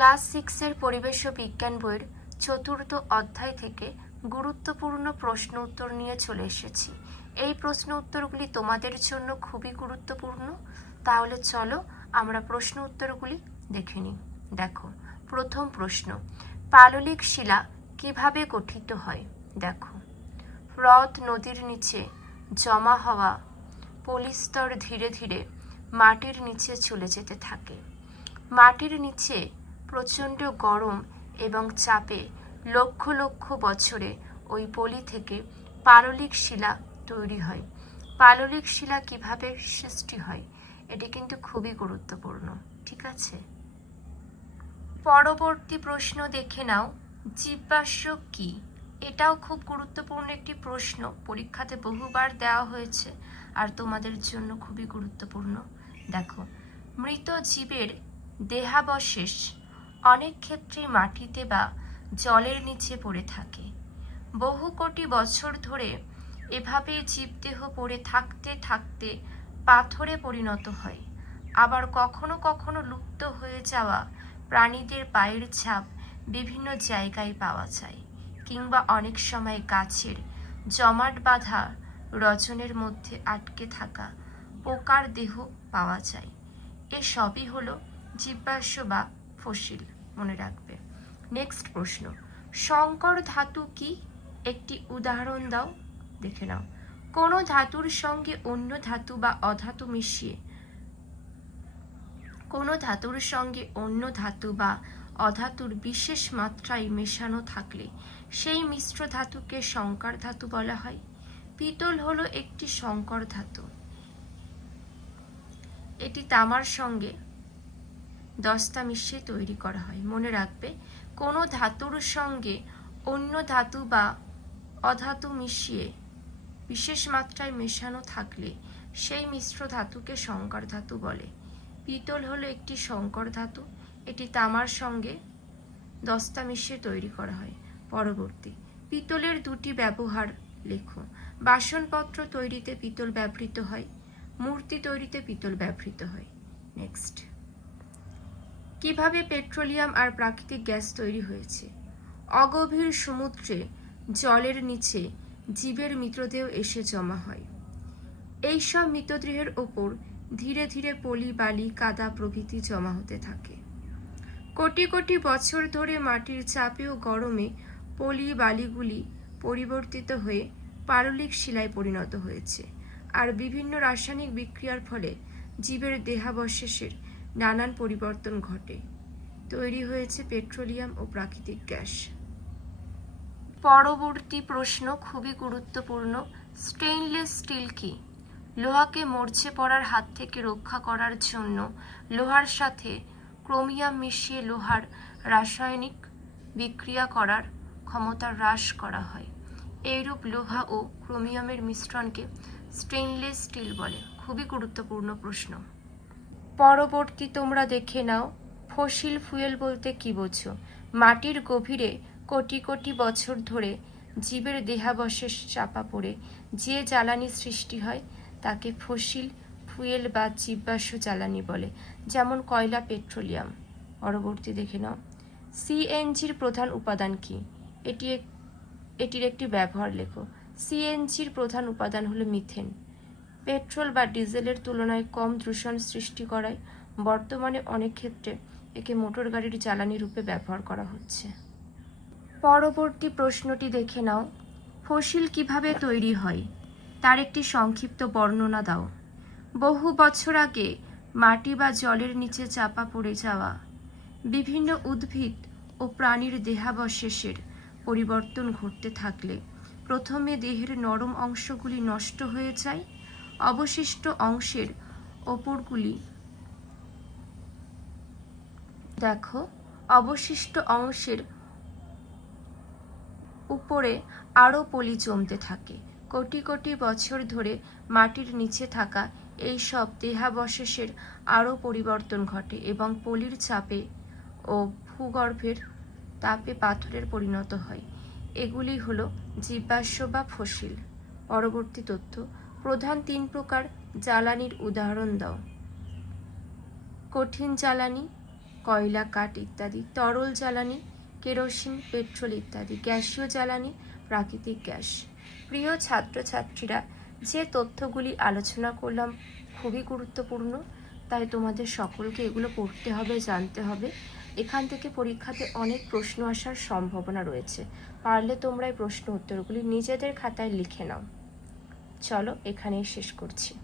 Class 6-এর পরিবেশ ও বিজ্ঞান বইয়ের 4র্থ অধ্যায় থেকে গুরুত্বপূর্ণ প্রশ্ন উত্তর নিয়ে চলে এসেছি। এই প্রশ্ন উত্তরগুলি তোমাদের জন্য খুবই গুরুত্বপূর্ণ। তাহলে চলো আমরা প্রশ্ন উত্তরগুলি দেখে নিই। দেখো, প্রথম প্রশ্ন, পাললিক শিলা কিভাবে গঠিত হয়? দেখো, হ্রদ নদীর নিচে জমা হওয়া পলিস্তর ধীরে ধীরে মাটির নিচে চলে যেতে থাকে। মাটির নিচে প্রচণ্ড গরম এবং চাপে লক্ষ লক্ষ বছরে ওই পলি থেকে পাললিক শিলা তৈরি হয়। পাললিক শিলা কিভাবে সৃষ্টি হয় এটি কিন্তু খুবই গুরুত্বপূর্ণ। ঠিক আছে, পরবর্তী প্রশ্ন দেখে নাও, জীবাশ্ম কি? এটাও খুব গুরুত্বপূর্ণ একটি প্রশ্ন, পরীক্ষাতে বহুবার দেওয়া হয়েছে আর তোমাদের জন্য খুবই গুরুত্বপূর্ণ। দেখো, মৃত জীবের দেহাবশেষ অনেক ক্ষেত্রে মাটিতে বা জলের নিচে পড়ে থাকে। বহু কোটি বছর ধরে এভাবে জীবদেহ পড়ে থাকতে থাকতে পাথরে পরিণত হয়। আবার কখনো কখনো লুপ্ত হয়ে যাওয়া প্রাণীদের পায়ের ছাপ বিভিন্ন জায়গায় পাওয়া যায়, কিংবা অনেক সময় গাছের জমাট বাঁধা রজনের মধ্যে আটকে থাকা পোকার দেহ পাওয়া যায়। এসবই হলো জীবাশ্ম বা ফসিল, মনে রাখবে। নেক্সট প্রশ্ন, সংকর ধাতু কি? একটি উদাহরণ দাও। দেখে নাও, কোনো ধাতুর সঙ্গে অন্য ধাতু বা অধাতু মিশিয়ে কোনো ধাতুর সঙ্গে অন্য ধাতু বা অধাতুর বিশেষ মাত্রায় মেশানো থাকলে সেই মিশ্র ধাতুকে সংকর ধাতু বলা হয়। পিতল হলো একটি সংকর ধাতু। এটি তামার সঙ্গে দস্তা মিশিয়ে তৈরি করা হয়। মনে রাখবে, কোনো ধাতুর সঙ্গে অন্য ধাতু বা অধাতু মিশিয়ে বিশেষ মাত্রায় মেশানো থাকলে সেই মিশ্র ধাতুকে সংকর ধাতু বলে। পিতল হলো একটি সংকর ধাতু। এটি তামার সঙ্গে দস্তা মিশিয়ে তৈরি করা হয়। পরবর্তী, পিতলের দুটি ব্যবহার লেখো। বাসনপত্র তৈরিতে পিতল ব্যবহৃত হয়, মূর্তি তৈরিতে পিতল ব্যবহৃত হয়। নেক্সট, কিভাবে পেট্রোলিয়াম আর প্রাকৃতিক গ্যাস তৈরি হয়েছে? অগভীর সমুদ্রে জলের নিচে জীবের মৃতদেহ এসে জমা হয়। এইসব মৃতদেহের ওপর ধীরে ধীরে পলি, বালি, কাদা প্রভৃতি জমা হতে থাকে। কোটি কোটি বছর ধরে মাটির চাপে ও গরমে পলি বালিগুলি পরিবর্তিত হয়ে পাললিক শিলায় পরিণত হয়েছে। আর বিভিন্ন রাসায়নিক বিক্রিয়ার ফলে জীবের দেহাবশেষের নানান পরিবর্তন ঘটে। তৈরি হয়েছে পেট্রোলিয়াম ও প্রাকৃতিক গ্যাস। পরবর্তী প্রশ্ন খুবই গুরুত্বপূর্ণ, স্টেইনলেস স্টিল কি? লোহাকে মরচে পড়ার হাত থেকে রক্ষা করার জন্য লোহার সাথে ক্রোমিয়াম মিশিয়ে লোহার রাসায়নিক বিক্রিয়া করার ক্ষমতা হ্রাস করা হয়। এইরূপ লোহা ও ক্রোমিয়ামের মিশ্রণকে স্টেইনলেস স্টিল বলে। খুবই গুরুত্বপূর্ণ প্রশ্ন। পরবর্তী তোমরা দেখে নাও, ফসিল ফুয়েল বলতে কি বোঝো? মাটির গভীরে কোটি কোটি বছর ধরে জীবের দেহাবশেষ চাপা পড়ে যে জ্বালানি সৃষ্টি হয় তাকে ফসিল ফুয়েল বা জীবাশ্ম জ্বালানি বলে, যেমন কয়লা, পেট্রোলিয়াম। পরবর্তী দেখে নাও, সিএনজির প্রধান উপাদান কি? এটির একটি ব্যবহার লেখো। সিএনজির প্রধান উপাদান হলো মিথেন। পেট্রোল বা ডিজেলের তুলনায় কম দূষণ সৃষ্টি করায় বর্তমানে অনেক ক্ষেত্রে একে মোটর গাড়ির জ্বালানি রূপে ব্যবহার করা হচ্ছে। পরবর্তী প্রশ্নটি দেখে নাও, ফসিল কিভাবে তৈরি হয় তার একটি সংক্ষিপ্ত বর্ণনা দাও। বহু বছর আগে মাটি বা জলের নিচে চাপা পড়ে যাওয়া বিভিন্ন উদ্ভিদ ও প্রাণীর দেহাবশেষের পরিবর্তন ঘটতে থাকলে প্রথমে দেহের নরম অংশগুলি নষ্ট হয়ে যায়। অবশিষ্ট অংশের ওপরগুলি অবশিষ্ট অংশের উপরে আরও পলি জমতে থাকে। কোটি কোটি বছর ধরে মাটির নিচে থাকা এই সব দেহাবশেষের আরও পরিবর্তন ঘটে এবং পলির চাপে ও ভূগর্ভের তাপে পাথরের পরিণত হয়। এগুলি হলো জীবাশ্ম বা ফসিল। পরবর্তী তথ্য, প্রধান 3 প্রকার জ্বালানির উদাহরণ দাও। কঠিন জ্বালানি, কয়লা, কাঠ ইত্যাদি, তরল জ্বালানি, কেরোসিন, পেট্রোল ইত্যাদি, গ্যাসীয় জ্বালানি, প্রাকৃতিক গ্যাস। প্রিয় ছাত্রছাত্রীরা, যে তথ্যগুলি আলোচনা করলাম খুবই গুরুত্বপূর্ণ, তাই তোমাদের সকলকে এগুলো পড়তে হবে, জানতে হবে। এখান থেকে পরীক্ষাতে অনেক প্রশ্ন আসার সম্ভাবনা রয়েছে। পারলে তোমরা এই প্রশ্ন উত্তরগুলি নিজেদের খাতায় লিখে নাও। চলো এখানেই শেষ করছি।